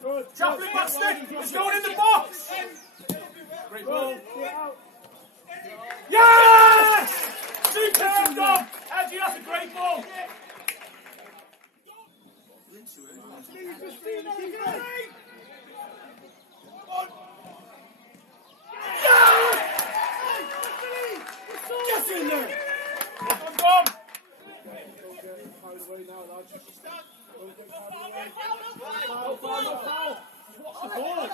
Chaplin Buxton, it's going in the box! Great ball. Yes! Superb, Dom! Angie, that's a great ball! Get in there! Come on, Dom! What's the ball?